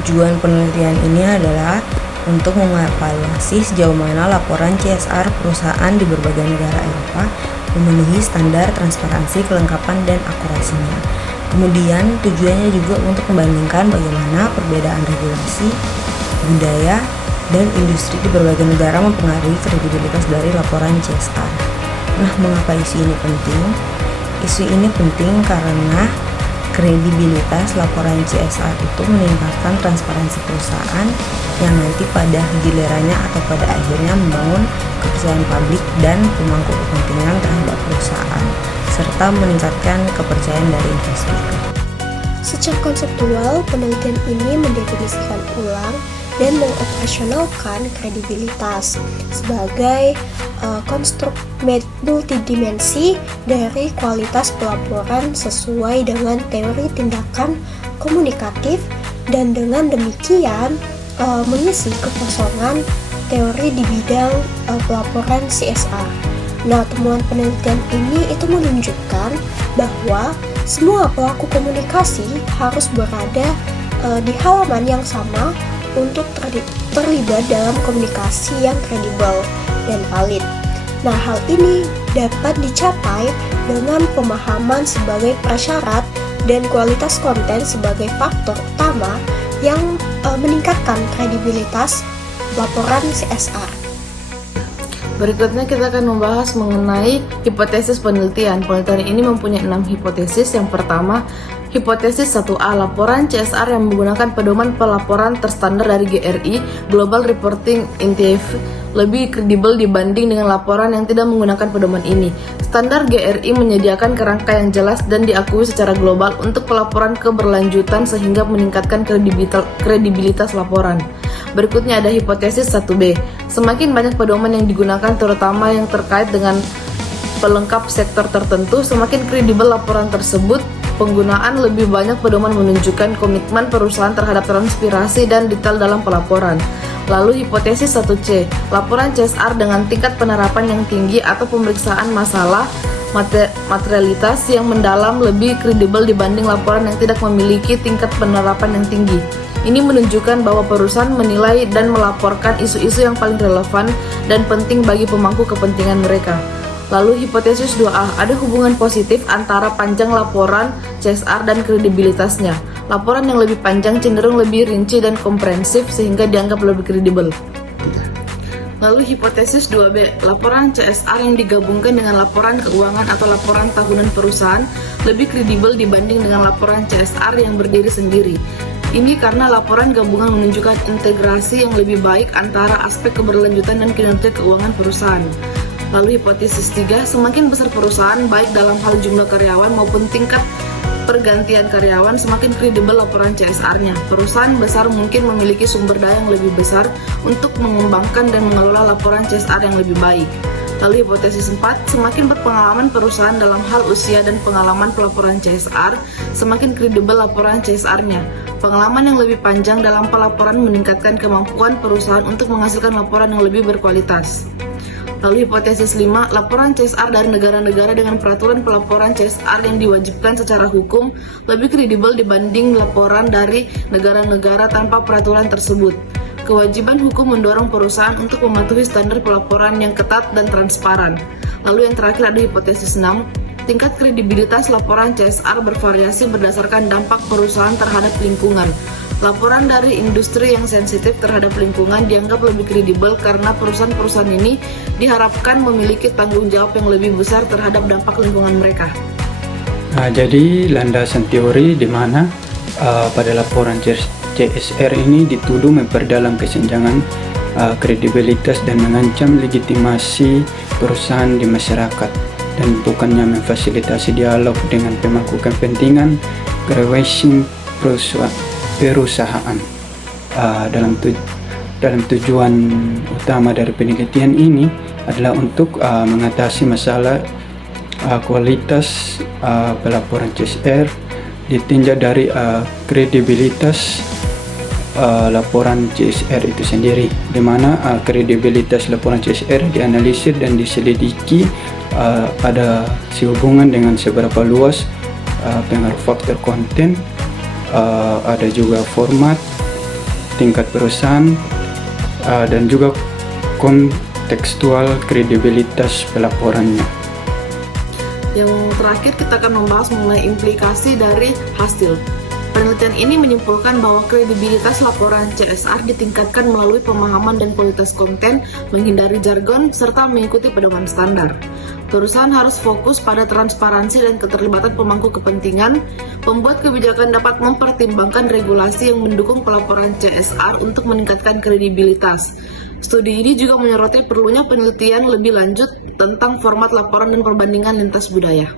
Tujuan penelitian ini adalah untuk mengevaluasi sejauh mana laporan CSR perusahaan di berbagai negara Eropa memenuhi standar transparansi, kelengkapan, dan akurasinya. Kemudian tujuannya juga untuk membandingkan bagaimana perbedaan regulasi, budaya, dan industri di berbagai negara mempengaruhi kredibilitas dari laporan CSR. Nah, mengapa isu ini penting? Isu ini penting karena kredibilitas laporan CSR itu meningkatkan transparansi perusahaan yang nanti pada gilirannya atau pada akhirnya membangun kepercayaan publik dan pemangku kepentingan terhadap perusahaan, serta meningkatkan kepercayaan dari investor. Secara konseptual, penelitian ini mendefinisikan ulang dan mengoperasionalkan kredibilitas sebagai konstruk multidimensi dari kualitas pelaporan sesuai dengan teori tindakan komunikatif dan dengan demikian mengisi kekosongan teori di bidang pelaporan CSR. Nah, temuan penelitian ini itu menunjukkan bahwa semua pelaku komunikasi harus berada di halaman yang sama untuk terlibat dalam komunikasi yang kredibel dan valid. Nah, hal ini dapat dicapai dengan pemahaman sebagai prasyarat dan kualitas konten sebagai faktor utama yang meningkatkan kredibilitas laporan CSR. Berikutnya kita akan membahas mengenai hipotesis penelitian. Penelitian ini mempunyai 6 hipotesis. Yang pertama, hipotesis 1A, laporan CSR yang menggunakan pedoman pelaporan terstandar dari GRI, Global Reporting Initiative, lebih kredibel dibanding dengan laporan yang tidak menggunakan pedoman ini. Standar GRI menyediakan kerangka yang jelas dan diakui secara global untuk pelaporan keberlanjutan sehingga meningkatkan kredibilitas laporan. Berikutnya ada hipotesis 1B. Semakin banyak pedoman yang digunakan terutama yang terkait dengan pelengkap sektor tertentu, semakin kredibel laporan tersebut. Penggunaan lebih banyak pedoman menunjukkan komitmen perusahaan terhadap transparansi dan detail dalam pelaporan. Lalu hipotesis 1C, laporan CSR dengan tingkat penerapan yang tinggi atau pemeriksaan masalah materialitas yang mendalam lebih kredibel dibanding laporan yang tidak memiliki tingkat penerapan yang tinggi. Ini menunjukkan bahwa perusahaan menilai dan melaporkan isu-isu yang paling relevan dan penting bagi pemangku kepentingan mereka. Lalu hipotesis 2A, ada hubungan positif antara panjang laporan CSR dan kredibilitasnya. Laporan yang lebih panjang cenderung lebih rinci dan komprehensif sehingga dianggap lebih kredibel. Lalu hipotesis 2B, laporan CSR yang digabungkan dengan laporan keuangan atau laporan tahunan perusahaan lebih kredibel dibanding dengan laporan CSR yang berdiri sendiri. Ini karena laporan gabungan menunjukkan integrasi yang lebih baik antara aspek keberlanjutan dan kinerja keuangan perusahaan. Lalu hipotesis 3, semakin besar perusahaan baik dalam hal jumlah karyawan maupun tingkat pergantian karyawan, semakin kredibel laporan CSR-nya. Perusahaan besar mungkin memiliki sumber daya yang lebih besar untuk mengembangkan dan mengelola laporan CSR yang lebih baik. Lalu hipotesis 4, semakin berpengalaman perusahaan dalam hal usia dan pengalaman pelaporan CSR, semakin kredibel laporan CSR-nya. Pengalaman yang lebih panjang dalam pelaporan meningkatkan kemampuan perusahaan untuk menghasilkan laporan yang lebih berkualitas. Lalu hipotesis 5, laporan CSR dari negara-negara dengan peraturan pelaporan CSR yang diwajibkan secara hukum lebih kredibel dibanding laporan dari negara-negara tanpa peraturan tersebut. Kewajiban hukum mendorong perusahaan untuk mematuhi standar pelaporan yang ketat dan transparan. Lalu yang terakhir ada hipotesis 6, tingkat kredibilitas laporan CSR bervariasi berdasarkan dampak perusahaan terhadap lingkungan. Laporan dari industri yang sensitif terhadap lingkungan dianggap lebih kredibel karena perusahaan-perusahaan ini diharapkan memiliki tanggung jawab yang lebih besar terhadap dampak lingkungan mereka. Nah, jadi landasan teori di mana pada laporan CSR ini dituduh memperdalam kesenjangan kredibilitas dan mengancam legitimasi perusahaan di masyarakat, dan bukannya memfasilitasi dialog dengan pemangku kepentingan growing perusahaan. Dalam tujuan utama dari penelitian ini adalah untuk mengatasi masalah kualitas pelaporan CSR ditinjau dari kredibilitas laporan CSR itu sendiri, di mana kredibilitas laporan CSR dianalisis dan diselidiki ada sehubungan dengan seberapa luas pengaruh faktor konten, ada juga format, tingkat perusahaan dan juga kontekstual kredibilitas pelaporannya. Yang terakhir kita akan membahas mengenai implikasi dari hasil. Penelitian ini menyimpulkan bahwa kredibilitas laporan CSR ditingkatkan melalui pemahaman dan kualitas konten, menghindari jargon, serta mengikuti pedoman standar. Perusahaan harus fokus pada transparansi dan keterlibatan pemangku kepentingan. Pembuat kebijakan dapat mempertimbangkan regulasi yang mendukung pelaporan CSR untuk meningkatkan kredibilitas. Studi ini juga menyoroti perlunya penelitian lebih lanjut tentang format laporan dan perbandingan lintas budaya.